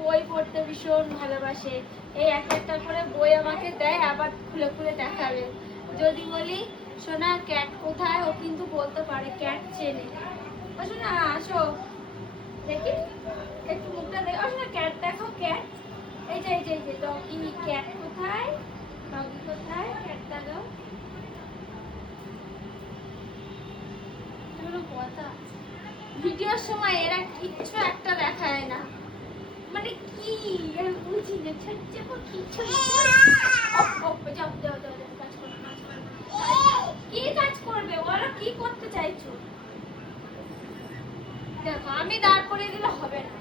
বই পড়তে ভীষণ ভালোবাসে। এই একটা করে বই আমাকে দেয়, আবার খুলে খুলে দেখাবে। যদি বলি সোনা ক্যাট কোথায়, ও কিন্তু বলতে পারে, ক্যাট চেনে। ও সোনা আসো দেখি, একটু মুখটা দেখো। সোনা ক্যাট দেখো, ক্যাট। এই যে ডগি, ক্যাট কোথায়, ডগি কোথায়, ক্যাট দেখাও। ভিডিওর সময় এরা কিচ্ছু একটা দেখায় না, মানে কি বুঝি না, কিচ্ছু কি কাজ করবে, ওরা কি করতে চাইছো? দেখো আমি দাঁড় করিয়ে দিলে হবে না,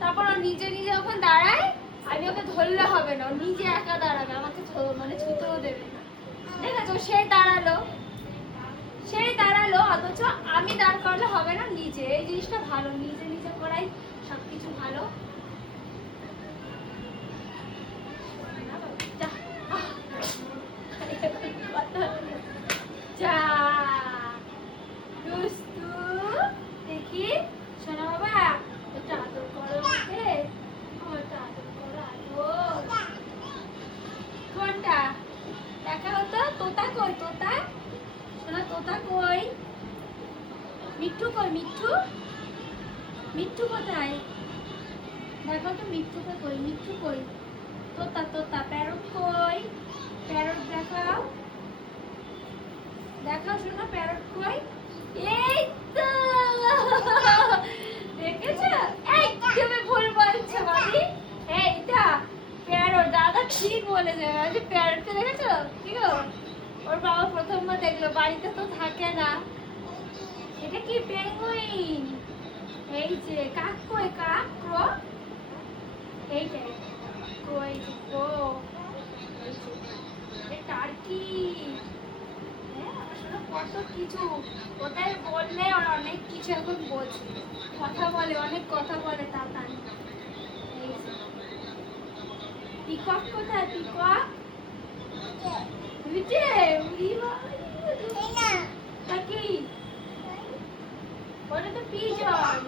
তারপর ও নিজে নিজে ওখানে দাঁড়ায়, আমি ওকে ধরলে হবে না, ও নিজে একা দাঁড়াবে, আমাকে মানে ছুতেও দেবে না। দেখেছো, সেই দাঁড়ালো, অথচ আমি দাঁড় করালে হবে না, নিজে। এই জিনিসটা ভালো, নিজে নিজে করাই সবকিছু ভালো। দেখি শোনা বাবা, একটু আদর করো ওকে, একটু আদর করো, আদর। কোনটা দেখা হতো? তোতা কই, তোতা শোনা, তোতা কই? মিঠু কই, মিঠু, মিঠু কোথায়? দেখো তো মিঠুকে কই, মিঠু কই? তোতা, তোতা। প্যারট কই, প্যারট দেখাও, দেখাও শোনা, প্যারট কই? এই তো দেখেছো, একদমই ভুল বলছো মামি। এইটা প্যারট, দাদা ঠিক বলেছে। প্যারটকে দেখেছো কি গো, ওর বাবা প্রথমবার দেখলো, বাড়িতে তো থাকে না। এটা কি পেঙ্গুইন? এই যে কাক কই, কাক ক্রো, এইটাই কই যে ক্রো, টার্কি। কত কিছু ওটাই বললে, ওর অনেক কিছু এখন বোঝে, কথা বলে, অনেক কথা বলে। তাতান পিকক কোথায়, পিকক? বুঝে কি ওটা তো পিজন।